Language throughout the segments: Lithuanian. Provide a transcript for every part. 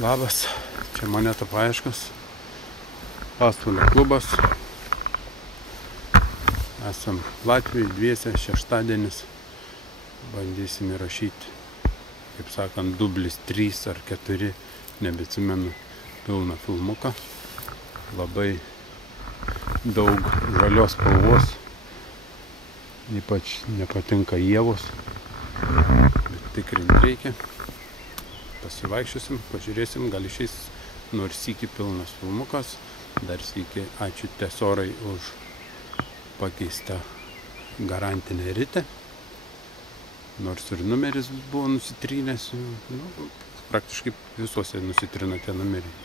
Labas, čia Monetų paieškos, Pasvalio klubas. Esam Latvijai, dviese, šeštadienis. Bandysim įrašyti, kaip sakant, dublis 3 ar 4, nebeatsimenu, pilną filmuką. Labai daug žalios spalvos, ypač nepatinka ievos, bet tikrinti reikia. Pasivaikščiosim, pažiūrėsim, gal išeis nors sykį pilnas filmukas. Dar sykį ačiū Tesorai už pakeistą garantinę ritę. Nors ir numeris buvo nusitrynęs, praktiškai visuose nusitrina tie numeriai.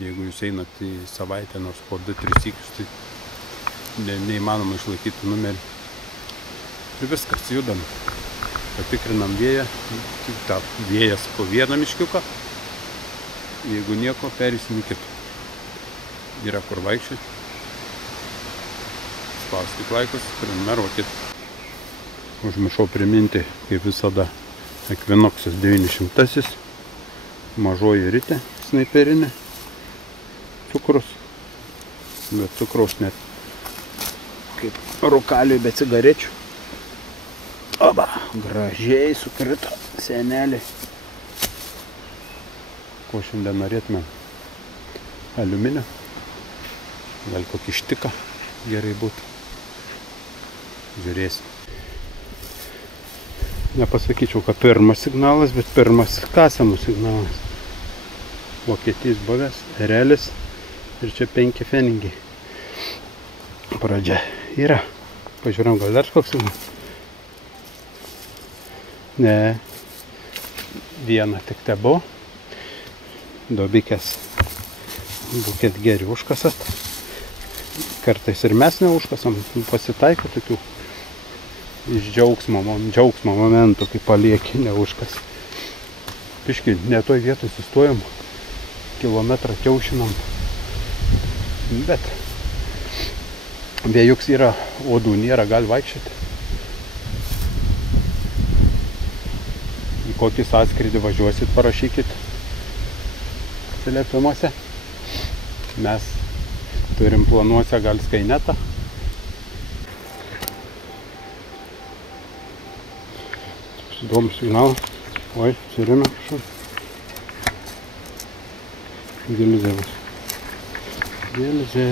Jeigu jūs einat į savaitę nors po 2-3 sykius, tai neįmanoma išlaikyti numerį. Ir viskas, judam. Patikrinam vėją, tą vėjas po vieną miškiuką. Jeigu nieko, perėsim į kitą. Yra kur vaikščioti. Spauskit laikus, prenumeruokit. Užmiršau priminti, kaip visada, Equinoxas 900, mažoji ritė, snaiperinė, cukrus, bet cukraus net kaip rūkaliui be cigarečių. Oba, gražiai sukrito senelį. Ko šiandien norėtume? Aliuminio. Gal kokį štiką gerai būtų. Žiūrėsim. Nepasakyčiau, kad pirmas signalas, bet pirmas kasamų signalas. Vokietijos buvęs, erelis ir čia 5 feningiai. Pradžia yra. Pažiūrėjom, gal dar koks signalas. Ne, vieną tik te buvo. Dobikės būkėt geri užkasat. Kartais ir mes neužkasam, pasitaiko tokių iš džiaugsmo momentų, kai palieki neužkas. Piškai, ne toj vietoj sustojam, kilometrą kiaušinam. Bet vėjuks yra, odų nėra, gali vaikščioti. Kokį sąskrydį važiuosit, parašykit atsiliepimuose. Mes turim planuose gal Skynetą. Įdomus signalas. Oi, atsirėmė kažkur. Gilzė bus. Gilzė.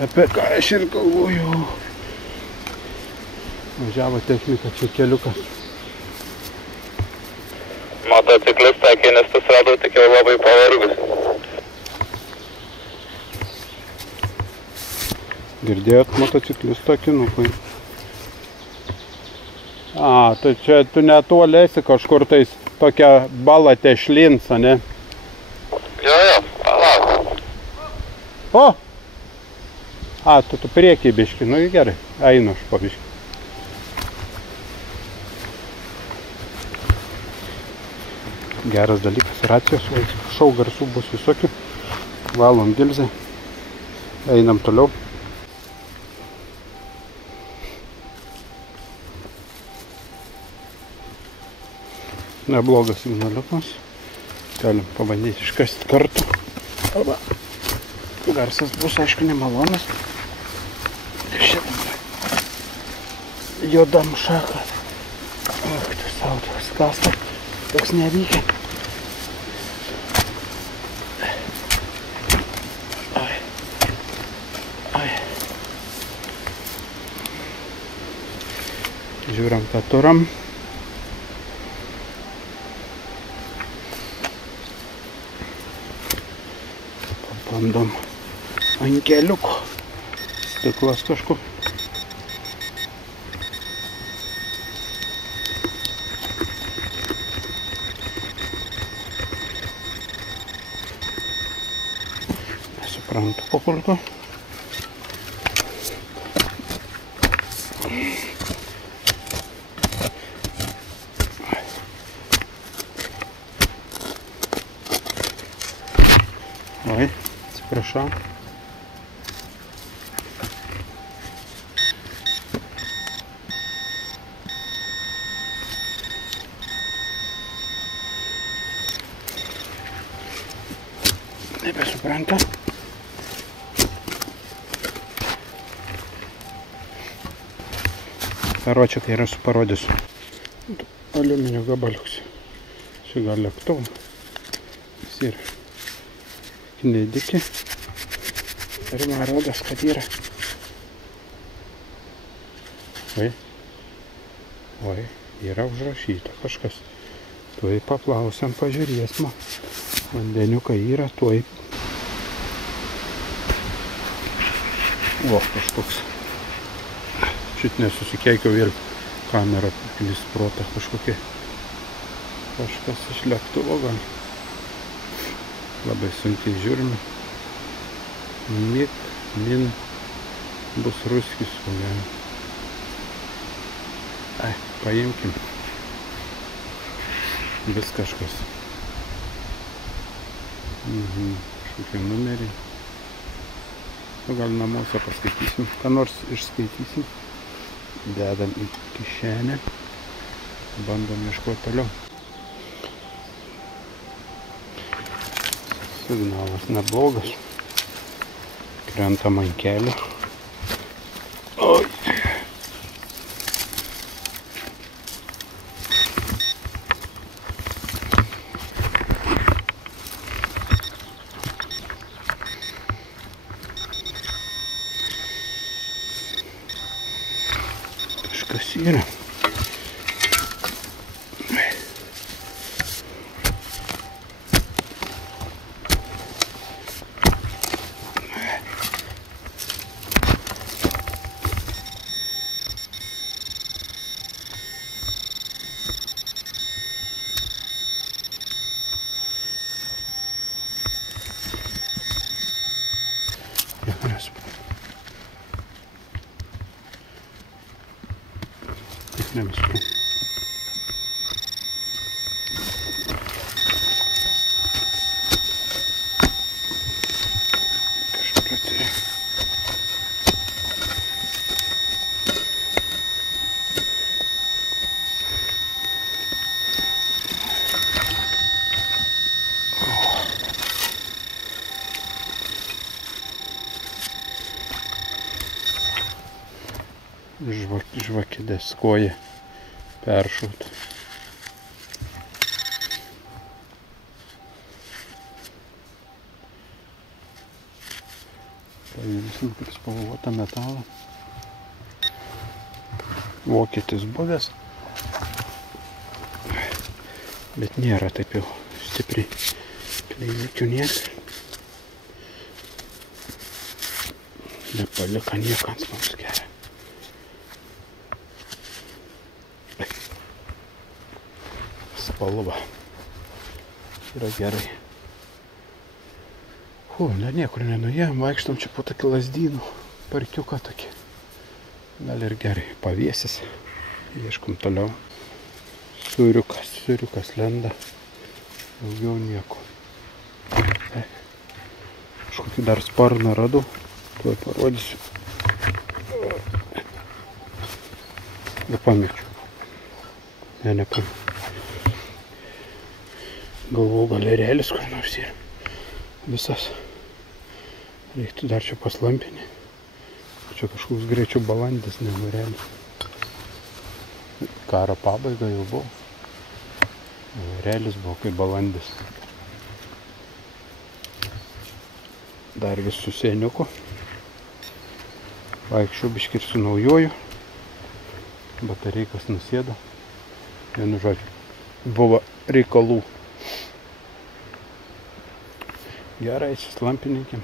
Apie ką aš ir galvoju. Važiavo technika, čia keliukas. Motociklistą akinistus radau, tik jau labai pavargus. Girdėjot motociklistą akinukui? Tai čia tu netoli esi kažkur tais tokia balatė šlinsa, ne? Jo, palauk. O! Tu priekį biški, nu gerai, einu aš po biški. Geras dalykas, racijos, šau garsų bus visokių. Valom gilzę. Einam toliau. Neblogas signaliukas. Galim pabandyti iškasti kartu. Oba. Garsas bus, aišku, nemalonus. Ir šitą jodam šaką. Tu savo toks kastas. Toks nevykė. Žiūrim tą turam. Pabandom ant keliuko. Stiklas kažkur. Nesuprantu pokolko. Oi, atsiprašau. krantą. Karočią, kai yra parodysiu. Aliuminio gabaliuks. Čia gal lėktuvų. Jis yra knediki. Ir man rodos, kad yra. Oi, yra užrašyta kažkas. Tuoj paklausiam, pažiūrėsim. Vandeniukai yra, tuoj. O, kažkoks. Šit nesusikeikiau vėl kamerą pilis protą kažkokia. Kažkas iš lėktuvo gal. Labai sunkiai žiūrime. Min bus ruskis. Ai, paimkim. Vis kažkas. Kažkokie numeriai. Gal namuose paskaitysim. Ką nors išskaitysim. Dedam į kišenę. Bandom ieškoti toliau. Signalas neblogas. Krentam ant kelio. Oi. Kažkas yra. Nemisku. Kažkokia tai. Žvakidės koja peršaut. Pavyzdžiui, kaip spalvotą metalą. Vokietis buvęs. Bet nėra taip jau stipriai pleinikių nėra. Nepalika niekans mums gerai. Spalva. Yra gerai. Dar niekur nenuėjom, vaikštom čia po tokį lazdynų parkiuką tokį. Gal ir gerai, paviesis. Ieškom toliau. Suriukas lenda. Daugiau nieko. Kažkokį dar sparną radau. Tuoj parodysiu. Nepamečiu. Nepamečiu. Galvau, gal erelis kur nors yra. Visas. Reiktų dar čia paslampinį. Čia kažkoks greičiau balandis, negu erelis. Karo pabaiga jau buvo. Erelis buvo kaip balandis. Dar vis su seniuku. Vaikščiau biškį ir su naujoju. Batareikas nusėdo. Vienu žodžiu. Buvo reikalų. Gerai, slampininkėm.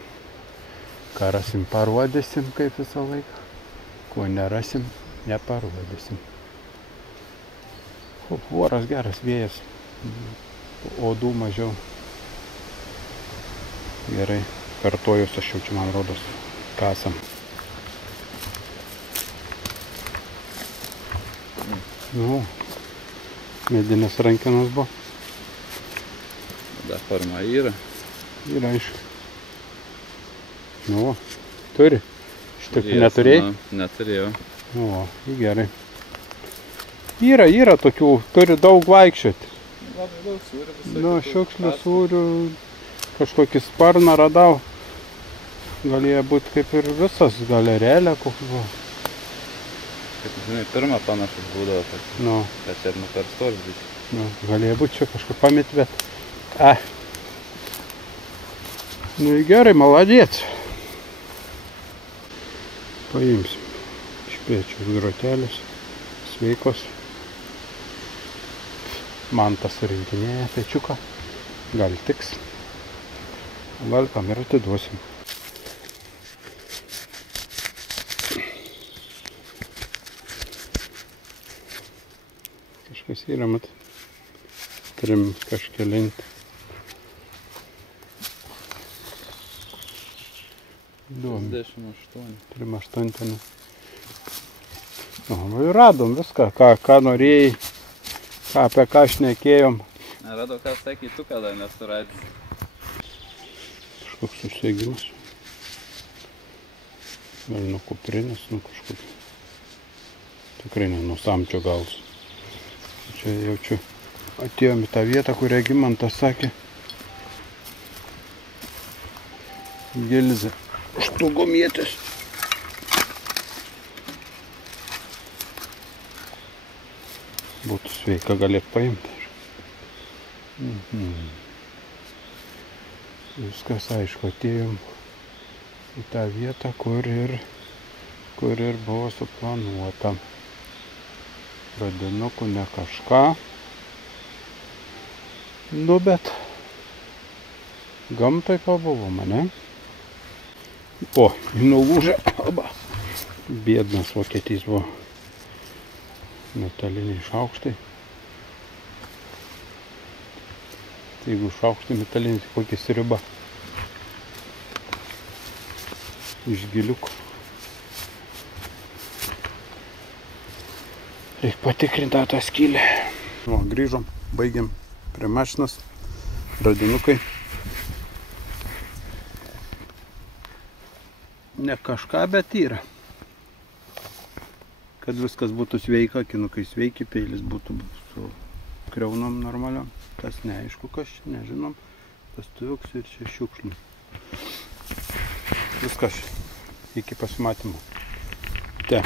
Ką rasim, parodysim kaip visą laiką. Ko nerasim, neparodysim. Oras geras, vėjas. Odų mažiau. Gerai, kartojus aš jau čia, man rodos, kasam. Nu, medinės rankenos buvo. Da forma yra. Yra aišku. Nu, turi. Šitokių neturėjai? Neturėjau. O, gerai. Yra tokių, turi daug vaikščioti. Labai daug sūrių. Nu, šiukšlių sūrių, kažkokį sparną radau. Galėjo būti kaip ir visas, gal erelė koks buvo. Kaip žinai, pirmą panašus būdavo toks. Nu, Bet čia nukarstos vis. nu, galėjo būti čia kažką pamet, bet... Nu ir gerai, maladėt. Paimsim špiečius grotelės, sveikos. Man tas rinkinėja pečiuką. Gal tiks. Gal kam ir atiduosim. Kažkas yra, mat. Trim kažkelinti. Įdomi. 38. 3,8. Nu, radom viską, ką norėjai, apie ką šnekėjom. Nerado, ką sakė, tu kada nesuradai. Kažkoks susiegimas. Gal nuo kuprinės, nu kažkokį. Tikrai ne nuo samčio gals. Čia jaučiu. Atėjom į tą vietą, kur Regimantas sakė. Gilzė. Štugumėtis. Būtų sveika galėt paimti. Viskas aišku, atėjom į tą vietą, kur ir buvo suplanuota. Radinukų ne kažką. Nu, bet gamtai pabuvo mane. O, nulūžė. Biednas vokietys buvo. Metaliniai šaukštai. Tai jeigu šaukštai metalinis, kokia sriuba. Iš giliukų. Reikia patikrinti tą skylę. O, grįžom, baigiam prie mašinas. Radinukai. Ne kažką, bet yra. Kad viskas būtų sveika, akinukai sveiki, peilis būtų su kriaunom normaliom. Tas neaišku, kas čia, nežinom. Pastuviuks ir čia šiukšlių. Viskas. Iki pasimatymo. Te.